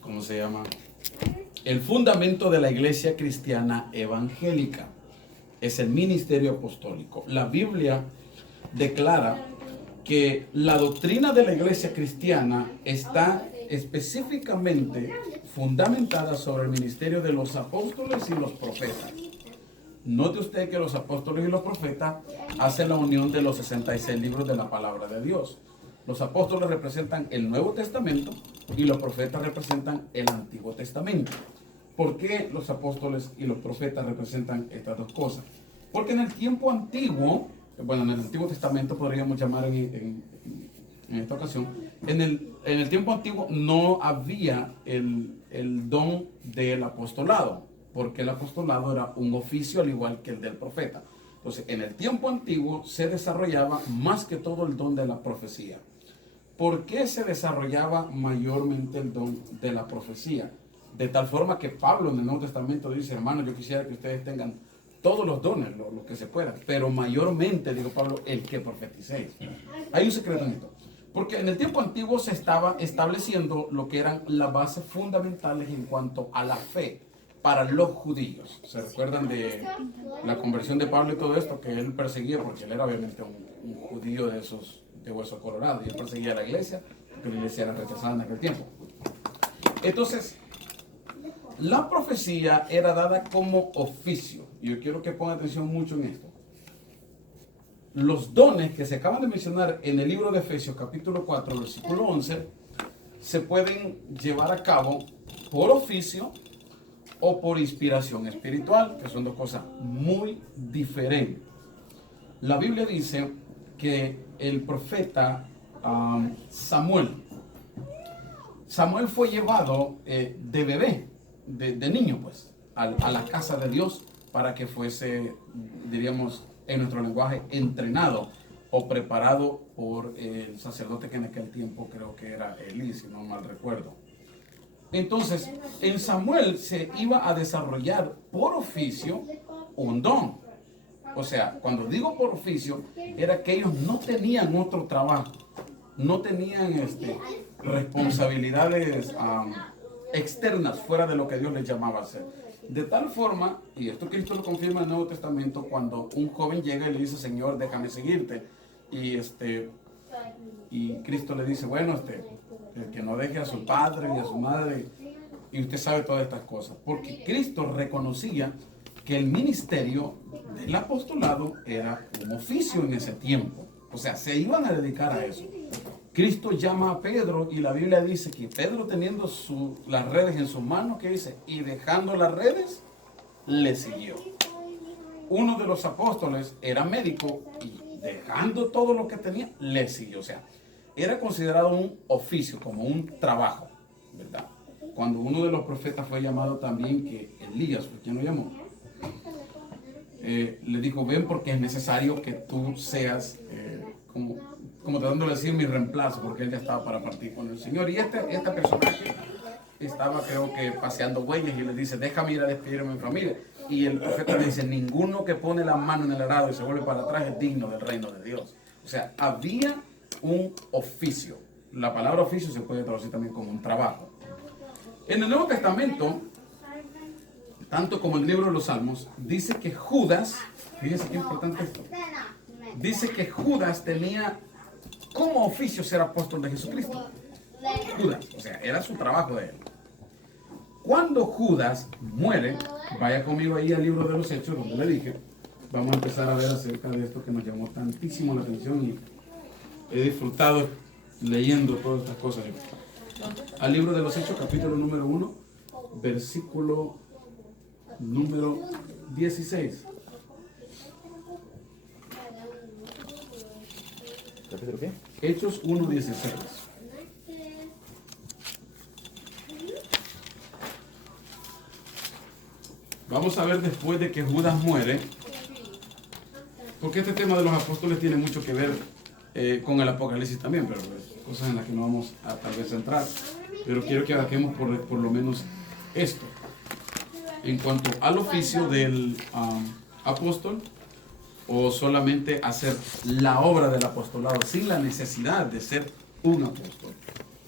¿cómo se llama? El fundamento de la iglesia cristiana evangélica. Es el ministerio apostólico. La Biblia declara que la doctrina de la iglesia cristiana está específicamente fundamentada sobre el ministerio de los apóstoles y los profetas. Note usted que los apóstoles y los profetas hacen la unión de los 66 libros de la palabra de Dios. Los apóstoles representan el Nuevo Testamento y los profetas representan el Antiguo Testamento. ¿Por qué los apóstoles y los profetas representan estas dos cosas? Porque en el tiempo antiguo, bueno, en el Antiguo Testamento podríamos llamar en esta ocasión, en el tiempo antiguo no había el don del apostolado, porque el apostolado era un oficio al igual que el del profeta. Entonces, en el tiempo antiguo se desarrollaba más que todo el don de la profecía. ¿Por qué se desarrollaba mayormente el don de la profecía? De tal forma que Pablo en el Nuevo Testamento dice, hermanos, yo quisiera que ustedes tengan todos los dones, lo que se pueda, pero mayormente, digo Pablo, el que profeticéis. Hay un secreto en esto. Porque en el tiempo antiguo se estaba estableciendo lo que eran las bases fundamentales en cuanto a la fe para los judíos. ¿Se recuerdan de la conversión de Pablo y todo esto? Que él perseguía, porque él era obviamente un judío de esos de hueso colorado, y él perseguía a la iglesia, porque la iglesia era rechazada en aquel tiempo. Entonces, la profecía era dada como oficio, y yo quiero que pongan atención mucho en esto. Los dones que se acaban de mencionar en el libro de Efesios capítulo 4, versículo 11, se pueden llevar a cabo por oficio o por inspiración espiritual, que son dos cosas muy diferentes. La Biblia dice que el profeta Samuel fue llevado de bebé, de niño, pues, a la casa de Dios para que fuese, diríamos, en nuestro lenguaje, entrenado o preparado por el sacerdote que en aquel tiempo creo que era Elí, si no mal recuerdo. Entonces, en Samuel se iba a desarrollar por oficio un don. O sea, cuando digo por oficio, era que ellos no tenían otro trabajo, no tenían responsabilidades externas fuera de lo que Dios les llamaba a hacer. De tal forma, y esto Cristo lo confirma en el Nuevo Testamento, cuando un joven llega y le dice, Señor, déjame seguirte, y Cristo le dice, bueno, el que no deje a su padre y a su madre, y usted sabe todas estas cosas, porque Cristo reconocía que el ministerio del apostolado era un oficio en ese tiempo. O sea, se iban a dedicar a eso. Cristo llama a Pedro y la Biblia dice que Pedro, teniendo las redes en sus manos, ¿qué dice? Y dejando las redes, le siguió. Uno de los apóstoles era médico y dejando todo lo que tenía, le siguió. O sea, era considerado un oficio, como un trabajo, ¿verdad? Cuando uno de los profetas fue llamado también, que Elías, ¿por quién lo llamó? Le dijo, ven porque es necesario que tú seas, como tratando de decir, mi reemplazo, porque él ya estaba para partir con el Señor. Y este personaje estaba, creo que, paseando huellas y le dice, déjame ir a despedirme de mi familia. Y el profeta le dice, ninguno que pone la mano en el arado y se vuelve para atrás es digno del reino de Dios. O sea, había un oficio. La palabra oficio se puede traducir también como un trabajo. En el Nuevo Testamento, tanto como en el libro de los Salmos, dice que Judas, fíjense qué importante esto, dice que Judas tenía como oficio ser apóstol de Jesucristo. Judas, o sea, era su trabajo de él. Cuando Judas muere, vaya conmigo ahí al libro de los Hechos, donde le dije, vamos a empezar a ver acerca de esto que nos llamó tantísimo la atención y he disfrutado leyendo todas estas cosas. Al libro de los Hechos, capítulo número 1, versículo número 16. ¿Capítulo qué? Hechos 1:16. Vamos a ver después de que Judas muere, porque este tema de los apóstoles tiene mucho que ver con el Apocalipsis también, pero cosas en las que no vamos a tal vez entrar. Pero quiero que abarquemos por lo menos esto. En cuanto al oficio del apóstol, o solamente hacer la obra del apostolado sin la necesidad de ser un apóstol.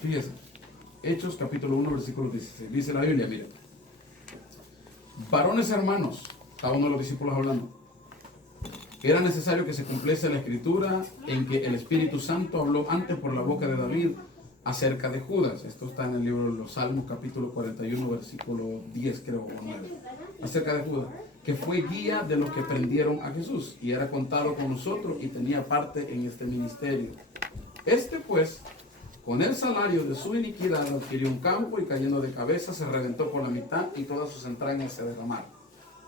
Fíjese, Hechos capítulo 1, versículo 16. Dice la Biblia, mire. Varones hermanos, está uno de los discípulos hablando. Era necesario que se cumpliese la escritura en que el Espíritu Santo habló antes por la boca de David acerca de Judas. Esto está en el libro de los Salmos, capítulo 41, versículo 10, creo, o 9. Acerca de Judas, que fue guía de los que prendieron a Jesús y era contado con nosotros y tenía parte en este ministerio. Este pues, con el salario de su iniquidad, adquirió un campo y cayendo de cabeza se reventó por la mitad y todas sus entrañas se derramaron.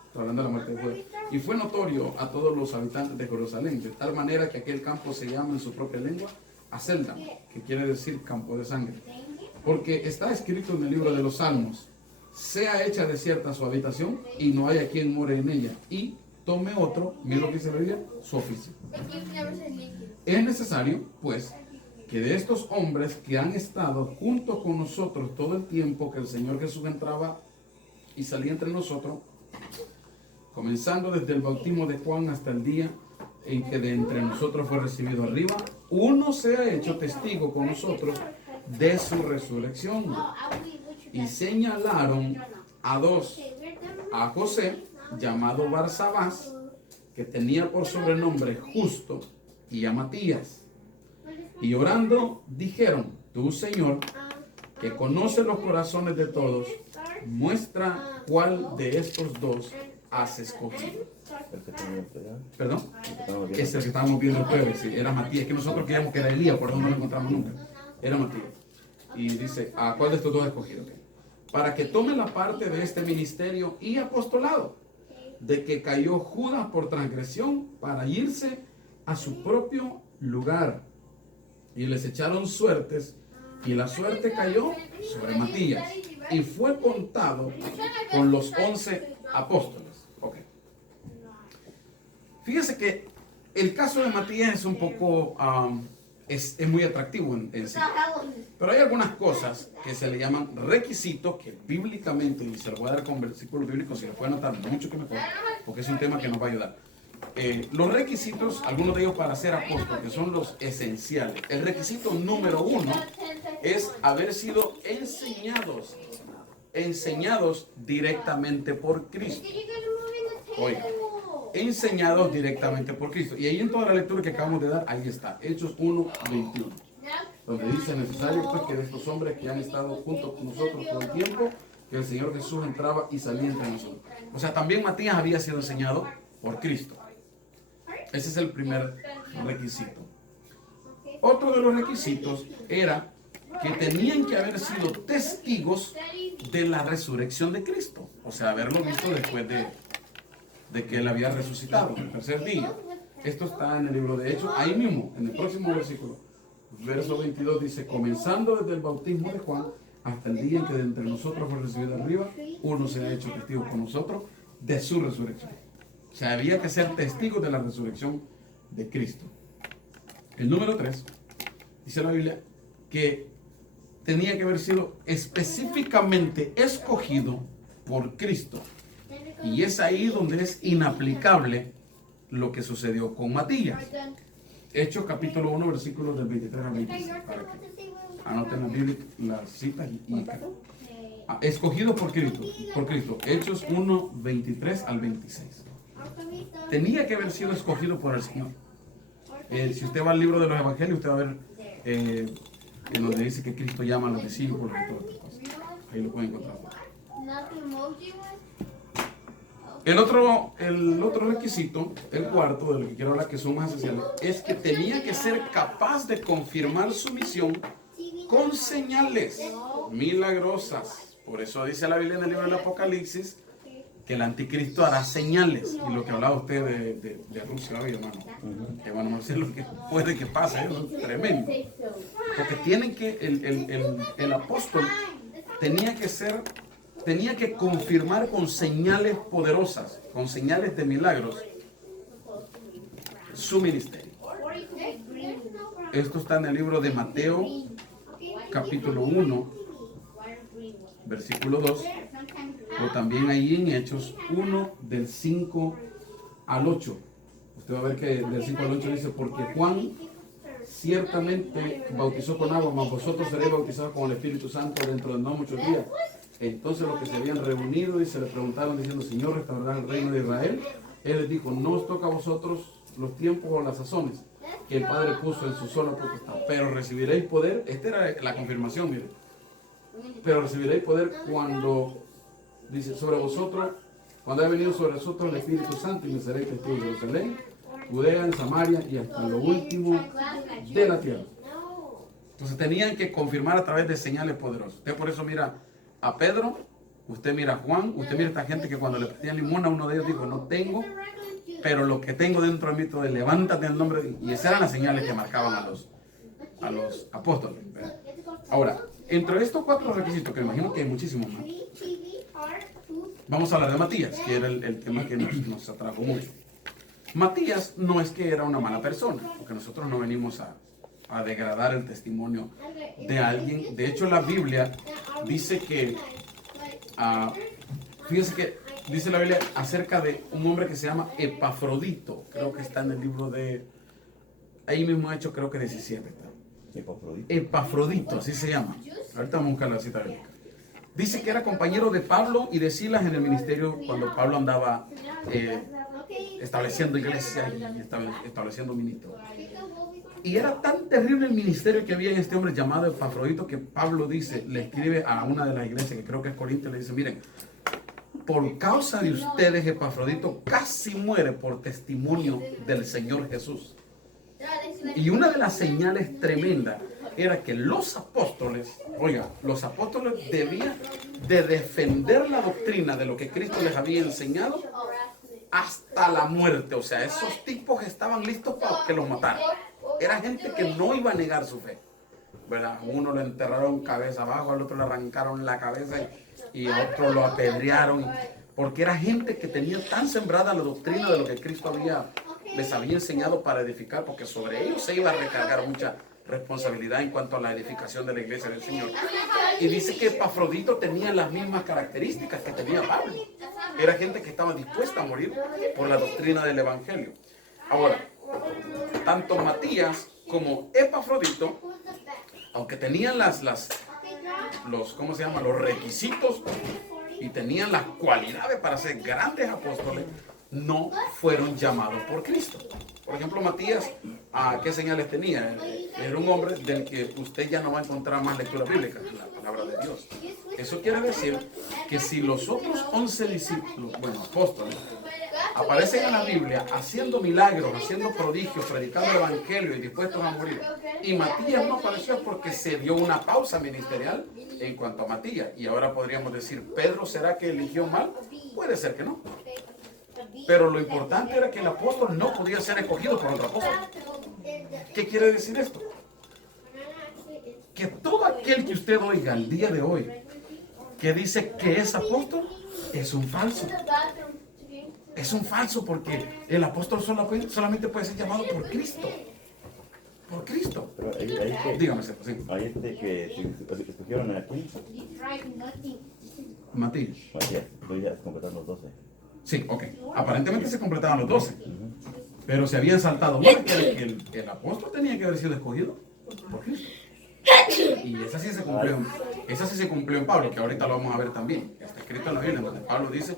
Estoy hablando de la muerte de Judas. Y fue notorio a todos los habitantes de Jerusalén, de tal manera que aquel campo se llama en su propia lengua Acelda, que quiere decir campo de sangre. Porque está escrito en el libro de los Salmos: sea hecha desierta su habitación y no haya quien more en ella, y tome otro, mira lo que dice la Biblia, su oficio. Es necesario, pues, que de estos hombres que han estado junto con nosotros todo el tiempo que el Señor Jesús entraba y salía entre nosotros, comenzando desde el bautismo de Juan hasta el día en que de entre nosotros fue recibido arriba, uno se ha hecho testigo con nosotros de su resurrección. Y señalaron a dos, a José, llamado Barsabás, que tenía por sobrenombre Justo, y a Matías. Y orando dijeron: tú, Señor, que conoces los corazones de todos, muestra cuál de estos dos has escogido. ¿Perdón? Es el que estábamos viendo el jueves, sí, era Matías. Es que nosotros creíamos que era Elías, por eso no lo encontramos nunca. Era Matías. Y dice: ¿a cuál de estos dos has escogido? Okay. Para que tome la parte de este ministerio y apostolado, de que cayó Judas por transgresión para irse a su propio lugar. Y les echaron suertes, y la suerte cayó sobre Matías, y fue contado con los 11 apóstoles. Okay. Fíjese que el caso de Matías es un poco, es muy atractivo en sí. Pero hay algunas cosas que se le llaman requisitos que bíblicamente, y se lo voy a dar con versículos bíblicos, si lo pueden anotar, mucho que mejor, porque es un tema que nos va a ayudar. Los requisitos, algunos de ellos para ser apóstol, que son los esenciales. El requisito número 1 es haber sido enseñados directamente por Cristo. Oiga, enseñados directamente por Cristo. Y ahí en toda la lectura que acabamos de dar, ahí está, Hechos 1:21, donde dice: necesario pues que de estos hombres que han estado junto con nosotros todo el tiempo, que el Señor Jesús entraba y salía entre nosotros. O sea, también Matías había sido enseñado por Cristo. Ese es el primer requisito. Otro de los requisitos era que tenían que haber sido testigos de la resurrección de Cristo. O sea, haberlo visto después de que Él había resucitado el tercer día. Esto está en el libro de Hechos, ahí mismo, en el próximo versículo. Verso 22 dice: comenzando desde el bautismo de Juan hasta el día en que de entre nosotros fue recibido arriba, uno se ha hecho testigo con nosotros de su resurrección. O sea, había que ser testigos de la resurrección de Cristo. El número 3, dice la Biblia, que tenía que haber sido específicamente escogido por Cristo. Y es ahí donde es inaplicable lo que sucedió con Matías. Hechos capítulo 1, versículos del 23 al 26. Para que anoten la Biblia, las citas y escogido por Cristo. Hechos 1, 23 al 26. Tenía que haber sido escogido por el Señor. Si usted va al libro de los Evangelios, usted va a ver en donde dice que Cristo llama a los discípulos y todas estas cosas. Ahí lo pueden encontrar. El otro requisito, el cuarto, de lo que quiero hablar, que son más esenciales, es que tenía que ser capaz de confirmar su misión con señales milagrosas. Por eso dice la Biblia en el libro del Apocalipsis que el anticristo hará señales. Y lo que hablaba usted de Rusia hoy, hermano. Hermano Marcelo, que puede que pase, es tremendo. Porque tienen que, el apóstol tenía que confirmar con señales poderosas, con señales de milagros, su ministerio. Esto está en el libro de Mateo, capítulo 1, versículo 2, o también ahí en Hechos 1, del 5 al 8. Usted va a ver que del 5 al 8 dice: porque Juan ciertamente bautizó con agua, mas vosotros seréis bautizados con el Espíritu Santo dentro de no muchos días. Entonces los que se habían reunido y se le preguntaron diciendo, Señor, ¿restaurará el reino de Israel? Él les dijo, no os toca a vosotros los tiempos o las sazones que el Padre puso en su sola potestad, pero recibiréis poder. Esta era la confirmación, miren. Pero recibiréis poder cuando, dice, sobre vosotros, cuando haya venido sobre vosotros el Espíritu Santo, y me seréis testigos de Jerusalén, Judea, en Samaria y hasta lo último de la tierra. Entonces tenían que confirmar a través de señales poderosas. Usted por eso mira a Pedro, usted mira a Juan, usted mira a esta gente que cuando le pedían limosna, uno de ellos dijo, no tengo, pero lo que tengo dentro de mí, todo, levántate en el nombre de... Y esas eran las señales que marcaban a los apóstoles, ¿verdad? Ahora, entre estos 4 requisitos, que me imagino que hay muchísimos más, vamos a hablar de Matías, que era el tema que nos atrajo mucho. Matías no es que era una mala persona, porque nosotros no venimos a degradar el testimonio de alguien. De hecho, la Biblia dice que, fíjense que dice la Biblia acerca de un hombre que se llama Epafrodito. Creo que está en el libro de, ahí mismo hecho, creo que 17 está. Epafrodito, así se llama. Ahorita vamos a buscar la cita bíblica. Dice que era compañero de Pablo y de Silas en el ministerio cuando Pablo andaba estableciendo iglesias y estableciendo ministros. Y era tan terrible el ministerio que había en este hombre llamado Epafrodito que Pablo dice, le escribe a una de las iglesias, que creo que es Corinto, le dice, miren, por causa de ustedes Epafrodito casi muere por testimonio del Señor Jesús. Y una de las señales tremendas era que los apóstoles, oiga, los apóstoles debían de defender la doctrina de lo que Cristo les había enseñado hasta la muerte. O sea, esos tipos estaban listos para que los mataran. Era gente que no iba a negar su fe, ¿verdad? Uno lo enterraron cabeza abajo, al otro le arrancaron la cabeza y a otro lo apedrearon, porque era gente que tenía tan sembrada la doctrina de lo que Cristo les había enseñado para edificar, porque sobre ellos se iba a recargar mucha responsabilidad en cuanto a la edificación de la iglesia del Señor. Y dice que Epafrodito tenía las mismas características que tenía Pablo. Era gente que estaba dispuesta a morir por la doctrina del Evangelio. Ahora, tanto Matías como Epafrodito, aunque tenían ¿cómo se llama? Los requisitos y tenían las cualidades para ser grandes apóstoles, no fueron llamados por Cristo. Por ejemplo, Matías, ¿qué señales tenía? Era un hombre del que usted ya no va a encontrar más lectura bíblica, la palabra de Dios. Eso quiere decir que si los otros 11 discípulos, apóstoles, aparecen en la Biblia haciendo milagros, haciendo prodigios, predicando el evangelio y dispuestos a morir, y Matías no apareció porque se dio una pausa ministerial en cuanto a Matías, y ahora podríamos decir, ¿Pedro será que eligió mal? Puede ser que no. Pero lo importante era que el apóstol no podía ser escogido por otro apóstol. ¿Qué quiere decir esto? Que todo aquel que usted oiga el día de hoy que dice que es apóstol es un falso. Es un falso porque el apóstol solamente puede ser llamado por Cristo. Por Cristo. Pero ahí que, dígame, sí. ahí que escogieron aquí. Matías. Pues ya se completaron los 12. Sí, ok. Aparentemente se completaban los 12. Pero se habían saltado más que el apóstol tenía que haber sido escogido por Cristo. Y esa sí se cumplió en Pablo, que ahorita lo vamos a ver también. Está escrito en la Biblia, donde Pablo dice,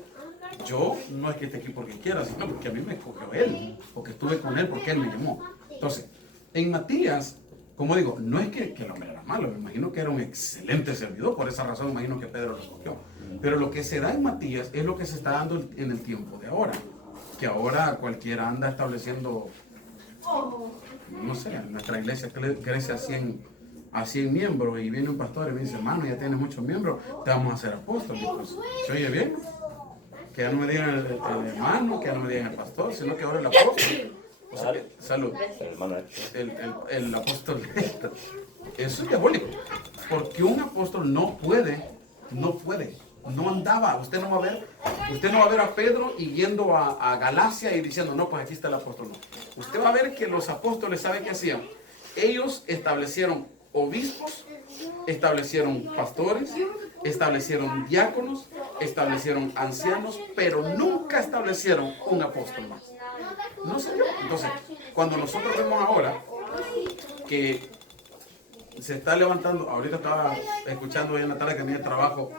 yo no es que esté aquí porque quiera, sino porque a mí me escogió él, porque estuve con él, porque él me llamó. Entonces, en Matías, como digo, no es que el hombre era malo, me imagino que era un excelente servidor, por esa razón me imagino que Pedro lo escogió. Pero lo que se da en Matías es lo que se está dando en el tiempo de ahora, que ahora cualquiera anda estableciendo, no sé, en nuestra iglesia crece a 100 miembros y viene un pastor y me dice, hermano, ya tienes muchos miembros, te vamos a hacer apóstol. Pues, ¿se oye bien? Que ya no me digan el hermano, que ya no me digan el pastor, sino que ahora el apóstol. O sea, salud. El apóstol. Eso es diabólico. Porque un apóstol no andaba. Usted no va a ver a Pedro y yendo a Galacia y diciendo, no, pues aquí está el apóstol. No. Usted va a ver que los apóstoles, ¿saben qué hacían? Ellos establecieron obispos, establecieron pastores, establecieron diáconos, establecieron ancianos, pero nunca establecieron un apóstol más. No sé. Entonces, cuando nosotros vemos ahora que se está levantando, ahorita estaba escuchando hoy en la tarde que venía de trabajo,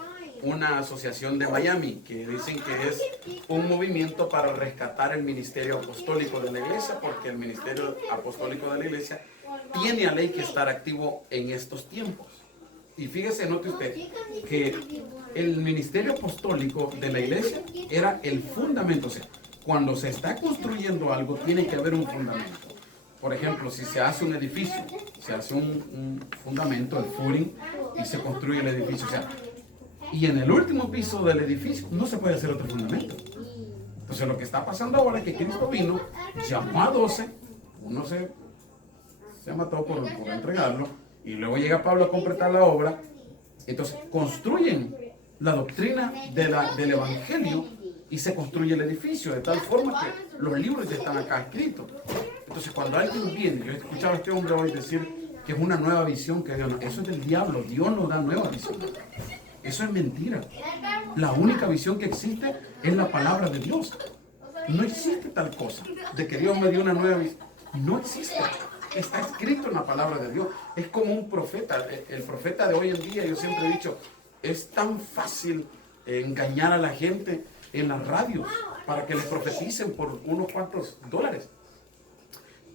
una asociación de Miami que dicen que es un movimiento para rescatar el ministerio apostólico de la iglesia, porque el ministerio apostólico de la iglesia tiene a ley que estar activo en estos tiempos. Y fíjese, note usted, que el ministerio apostólico de la iglesia era el fundamento. O sea, cuando se está construyendo algo, tiene que haber un fundamento. Por ejemplo, si se hace un edificio, se hace un fundamento, el footing, y se construye el edificio. O sea, y en el último piso del edificio no se puede hacer otro fundamento. Entonces lo que está pasando ahora es que Cristo vino, llamó a 12, uno se mató por entregarlo, y luego llega Pablo a completar la obra. Entonces construyen la doctrina del Evangelio y se construye el edificio de tal forma que los libros ya están acá escritos. Entonces cuando alguien viene, yo he escuchado a este hombre hoy decir que es una nueva visión que Dios no, eso es del diablo, Dios no da nueva visión. Eso es mentira. La única visión que existe es la palabra de Dios. No existe tal cosa de que Dios me dio una nueva visión. No existe. Está escrito en la palabra de Dios. Es como un profeta. El profeta de hoy en día, yo siempre he dicho, es tan fácil engañar a la gente en las radios para que les profeticen por unos cuantos dólares.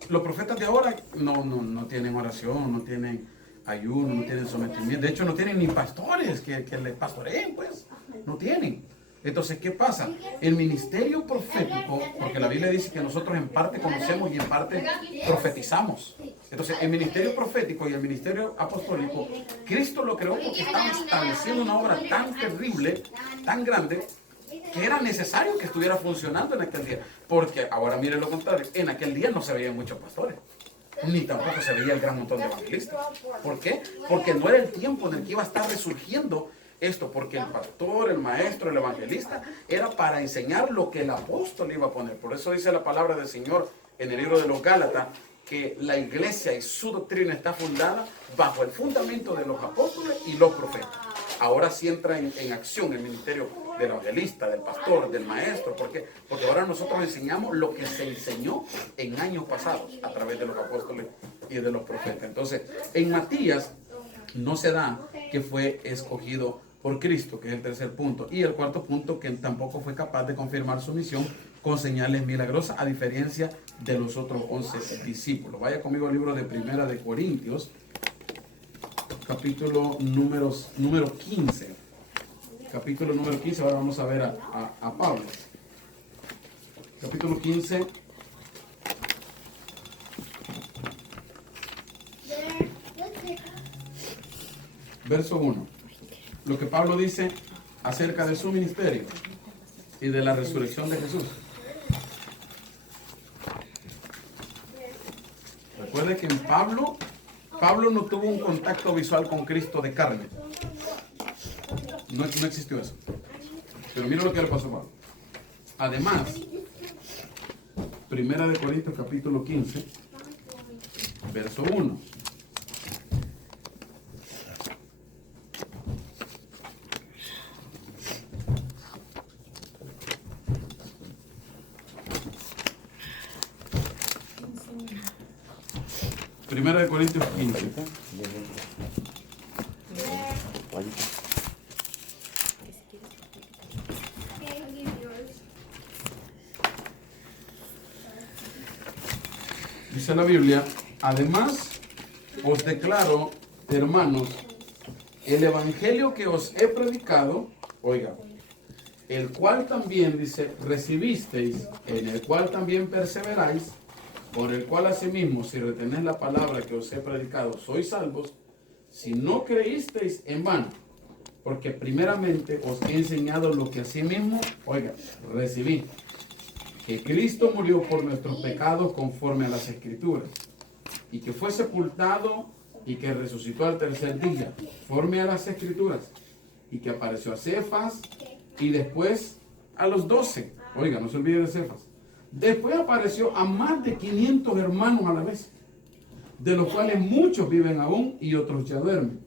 Los profetas de ahora no tienen oración, no tienen ayuno, no tienen sometimiento. De hecho, no tienen ni pastores que les pastoreen, pues. No tienen. Entonces, ¿qué pasa? El ministerio profético, porque la Biblia dice que nosotros en parte conocemos y en parte profetizamos. Entonces, el ministerio profético y el ministerio apostólico, Cristo lo creó porque estaba estableciendo una obra tan terrible, tan grande, que era necesario que estuviera funcionando en aquel día. Porque ahora mire lo contrario, en aquel día no se veían muchos pastores, ni tampoco se veía el gran montón de evangelistas. ¿Por qué? Porque no era el tiempo en el que iba a estar resurgiendo esto, porque el pastor, el maestro, el evangelista era para enseñar lo que el apóstol iba a poner. Por eso dice la palabra del Señor en el libro de los Gálatas, que la iglesia y su doctrina está fundada bajo el fundamento de los apóstoles y los profetas. Ahora sí entra en acción el ministerio del evangelista, del pastor, del maestro. ¿Por qué? Porque ahora nosotros enseñamos lo que se enseñó en años pasados a través de los apóstoles y de los profetas. Entonces, en Matías no se da que fue escogido por Cristo, que es el tercer punto. Y el cuarto punto, que tampoco fue capaz de confirmar su misión con señales milagrosas, a diferencia de los otros 11 discípulos. Vaya conmigo al libro de Primera de Corintios, capítulo número 15. Capítulo número 15, ahora vamos a ver a Pablo. Capítulo 15. Verso 1. Lo que Pablo dice acerca de su ministerio y de la resurrección de Jesús. Recuerde que en Pablo no tuvo un contacto visual con Cristo de carne. No existió eso. Pero mira lo que le pasó a Pablo. Además, Primera de Corintios capítulo 15, verso 1. Primera de Corintios 15. Dice la Biblia, además os declaro, hermanos, el evangelio que os he predicado, oiga, el cual también, dice, recibisteis, en el cual también perseveráis, por el cual asimismo, si retenéis la palabra que os he predicado, sois salvos, si no creísteis en vano, porque primeramente os he enseñado lo que asimismo, oiga, recibí, que Cristo murió por nuestros pecados conforme a las Escrituras, y que fue sepultado y que resucitó al tercer día, conforme a las Escrituras, y que apareció a Cefas y después a los 12. Oiga, no se olvide de Cefas. Después apareció a más de 500 hermanos a la vez, de los cuales muchos viven aún y otros ya duermen.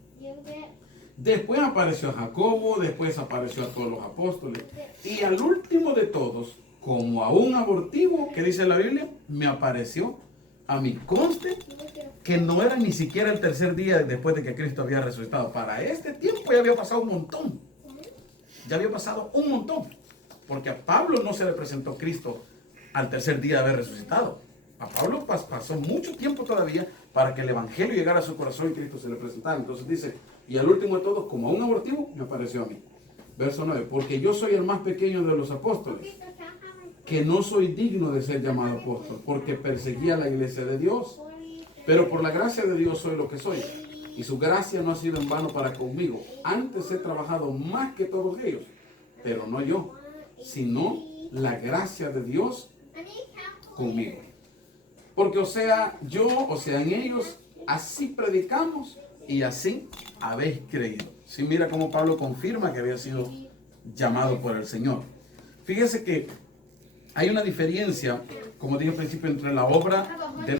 Después apareció a Jacobo, después apareció a todos los apóstoles, y al último de todos, como a un abortivo, que dice la Biblia, me apareció a mí. Conste que no era ni siquiera el tercer día después de que Cristo había resucitado. Para este tiempo ya había pasado un montón. Ya había pasado un montón. Porque a Pablo no se le presentó Cristo al tercer día de haber resucitado. A Pablo pasó mucho tiempo todavía para que el evangelio llegara a su corazón y Cristo se le presentara. Entonces dice, y al último de todos, como a un abortivo, me apareció a mí. Verso 9, porque yo soy el más pequeño de los apóstoles, que no soy digno de ser llamado apóstol, porque perseguía la iglesia de Dios. Pero por la gracia de Dios soy lo que soy. Y su gracia no ha sido en vano para conmigo. Antes he trabajado más que todos ellos, pero no yo, sino la gracia de Dios conmigo. Porque o sea yo, o sea en ellos, así predicamos y así habéis creído. Sí, mira cómo Pablo confirma que había sido llamado por el Señor. Fíjese que hay una diferencia, como dije al principio, entre la obra del